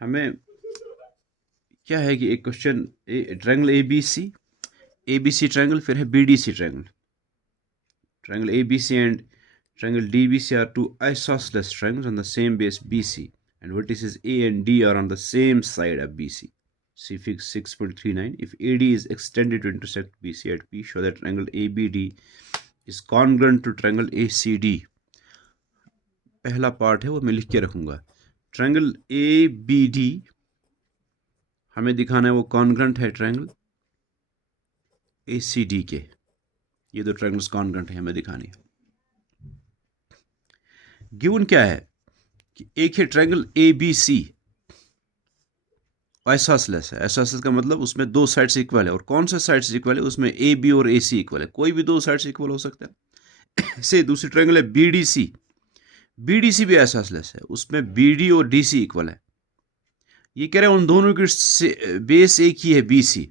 हमें क्या है कि एक question triangle A B C triangle, फिर है B D C triangle. Triangle ABC and triangle DBC are two isosceles triangles on the same base BC, and vertices A and D are on the same side of BC. See fig 6.39. If AD is extended to intersect BC at P, show that triangle ABD is congruent to triangle ACD. पहला part है वो मैं लिख के रखूंगा. Triangle ABD हमें दिखाना है वो कॉन्ग्रेंट है ट्रायंगल ACD के. ये दो ट्रायंगल्स कॉन्ग्रेंट है हमें दिखानी है. गिवन क्या है कि एक है ट्रायंगल ABC, आइसोसेलेस है. आइसोसेलेस का मतलब उसमें दो साइड्स इक्वल है. और कौन सा साइड्स इक्वल है? उसमें AB और AC इक्वल है. कोई भी दो साइड्स इक्वल हो सकता है. से दूसरी ट्रायंगल है BDC. BDC भी आइसोसेलेस है. उसमें BD और DC इक्वल है. ये कह रहे हैं उन दोनों की बेस एक ही है BC.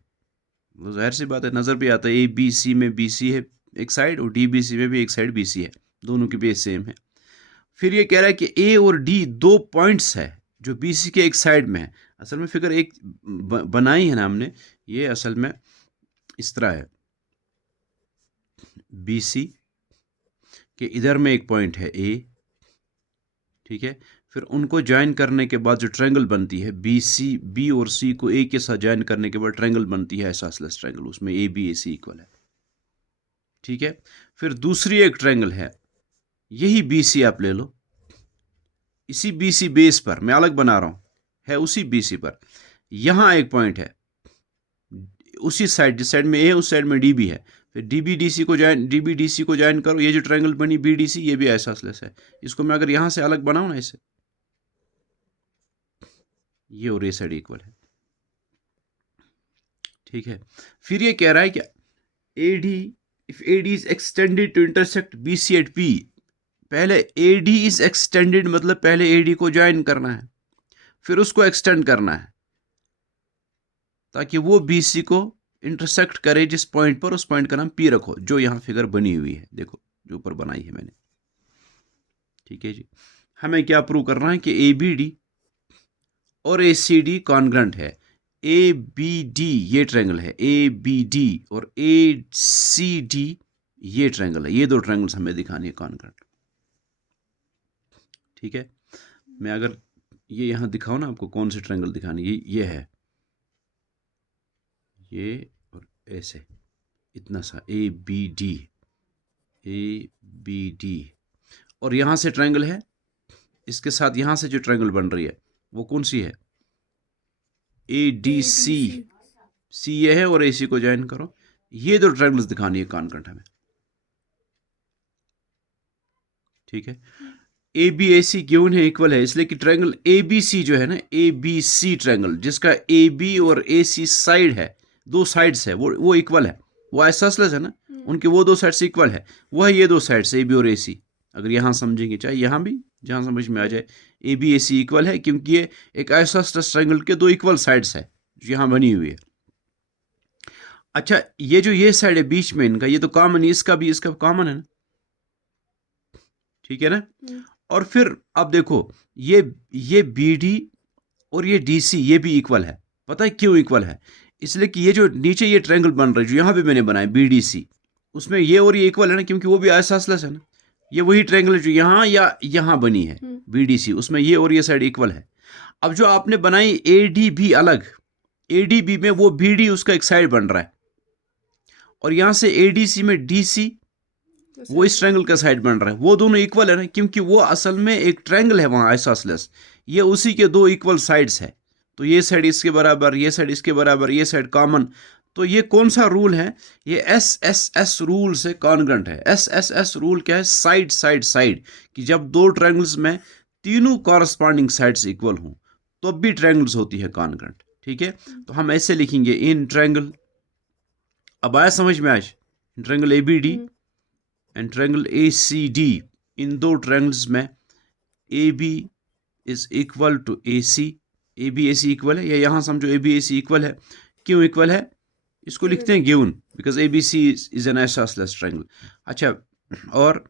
वो जाहिर सी बात है, नजर भी आता है. ABC में BC है एक साइड और DBC में भी एक साइड BC है. दोनों की बेस सेम है. फिर ये कह रहा है कि A और D दो पॉइंट्स है जो BC के एक साइड में है. असल में फिगर एक बनाई है ना हमने, ये असल में इस तरह है. BC के इधर में एक पॉइंट है A, ठीक है. फिर उनको ज्वाइन करने के बाद जो ट्रायंगल बनती है B और C को A के साथ ज्वाइन करने के बाद ट्रायंगल बनती है आइसोसेलेस ट्रायंगल. उसमें ABAC इक्वल है, ठीक है. फिर दूसरी एक ट्रायंगल है, यही BC आप ले लो. इसी BC बेस पर मैं अलग बना रहा हूं, है उसी BC पर. यहां एक पॉइंट है उसी साइड, जिस साइड में A उस साइड में D भी है. फिर DBDC को ज्वाइन करो. ये जो ट्रायंगल बनी BDC, ये भी आइसोसेलेस है. इसको मैं अगर यहां से अलग बनाऊं ना, इसे ये और ये साइड इक्वल है, ठीक है. फिर ये कह रहा है कि AD, if AD is extended to intersect BC at P, पहले AD is extended मतलब पहले AD को ज्वाइन करना है, फिर उसको एक्सटेंड करना है ताकि वो BC को इंटरसेक्ट करे जिस पॉइंट पर. उस पॉइंट का नाम P रखो, जो यहां फिगर बनी हुई है. देखो जो ऊपर बनाई है मैंने, ठीक है जी. हमें क्या प्रूव करना है कि ABD और ACD कॉन्ग्रेंट है. ABD ये ट्रायंगल है, ABD और ACD ये ट्रायंगल है. ये दो ट्रायंगल्स हमें दिखानी है कॉन्ग्रेंट, ठीक है. मैं अगर ये यहां दिखाऊं ना आपको कौन सी ट्रायंगल दिखानी, ये है, ये और ऐसे इतना सा ABD और यहां से ट्रायंगल है. इसके साथ यहां से जो ट्रायंगल बन रही है वो कौन सी है? ADC. C ये है और AC को ज्वाइन करो. ये दो ट्रायंगल्स दिखानी है कॉन्ग्रेंट हमें, ठीक है. ABAC गिवन है इक्वल है, इसलिए कि ट्रायंगल ABC जो है ना, ABC ट्रायंगल जिसका AB और AC साइड है, दो साइड्स है, वो इक्वल है. वो आइसोसेलेस है ना, उनके वो दो साइड्स इक्वल है. वो है ये दो साइड्स AB और AC. अगर यहां समझेंगे, चाहे यहां भी, जहां समझ में आ जाए, ABAC इक्वल है क्योंकि ये एक आइसोसेलेस ट्रायंगल के दो इक्वल साइड्स है जो यहां बनी हुई है. अच्छा, ये जो ये साइड है बीच में इनका, ये तो कॉमन है, इसका भी इसका कॉमन है ना, ठीक है ना. और फिर अब देखो, ये BD और ये DC ये भी इक्वल है. पता है क्यों इक्वल है? इसलिए कि ये जो नीचे ये ट्रायंगल बन रहा है जो यहां पे मैंने बनाया BDC, उसमें ये और ये इक्वल है ना, क्योंकि वो भी आइसोसेलेस है ना. ये वही ट्रायंगल जो यहां या यहां बनी है BDC, उसमें ये और ये साइड इक्वल है. अब जो आपने बनाई ADB अलग, ADB में वो BD उसका एक साइड बन रहा है, और यहां से ADC में DC वो इस ट्रायंगल का साइड बन रहा है. वो दोनों इक्वल है ना, क्योंकि वो असल में एक ट्रायंगल है वहां आइसोसेलेस. ये उसी के दो इक्वल साइड्स है. तो ये साइड इसके बराबर, ये साइड इसके बराबर, ये साइड कॉमन. तो ये कौन सा रूल है? ये SSS रूल से कॉन्ग्रेंट है. SSS रूल क्या है? साइड साइड साइड, कि जब दो ट्रायंगल्स में तीनों कॉरस्पॉन्डिंग साइड्स इक्वल हों तो भी ट्रायंगल्स होती है कॉन्ग्रेंट, ठीक है. तो हम ऐसे लिखेंगे इन ट्रायंगल. अब आया समझ में? आज triangle ABD and triangle ACD, इन दो ट्रायंगल्स में AB is equal to AC. ABAC equal है, या यहां समझो ABAC इक्वल है. क्यों इक्वल है? इसको लिखते हैं given, because ABC is an isosceles triangle. अच्छा, और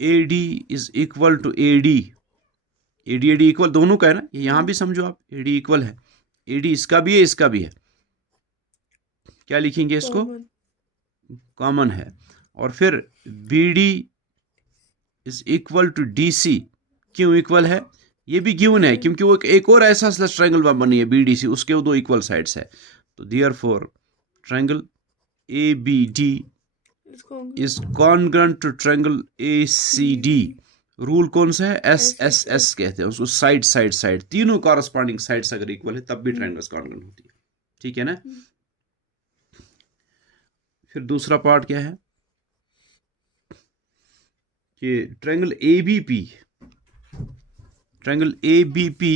AD is equal to AD. AD AD equal दोनों का है ना, ये यहाँ भी समझो आप, AD इक्वल है, AD इसका भी है इसका भी है, क्या लिखेंगे इसको, कॉमन है। और फिर BD is equal to DC, क्यों इक्वल है, ये भी गिवन है क्योंकि वो एक और ऐसा ट्रायंगल बनी है BDC, उसके वो दो इक्वल साइड्स है। तो therefore triangle ABD is congruent to triangle ACD। Rule कौन सा है, SSS कहते हैं उसको, साइड साइड साइड, तीनों कॉरस्पॉन्डिंग साइड्स अगर इक्वल है तब भी ट्रायंगल्स कॉन्ग्रुएंट होती है, ठीक है ना। फिर दूसरा पार्ट क्या है कि triangle ABP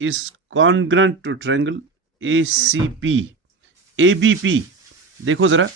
is congruent to triangle ACP। ABP देखो जरा,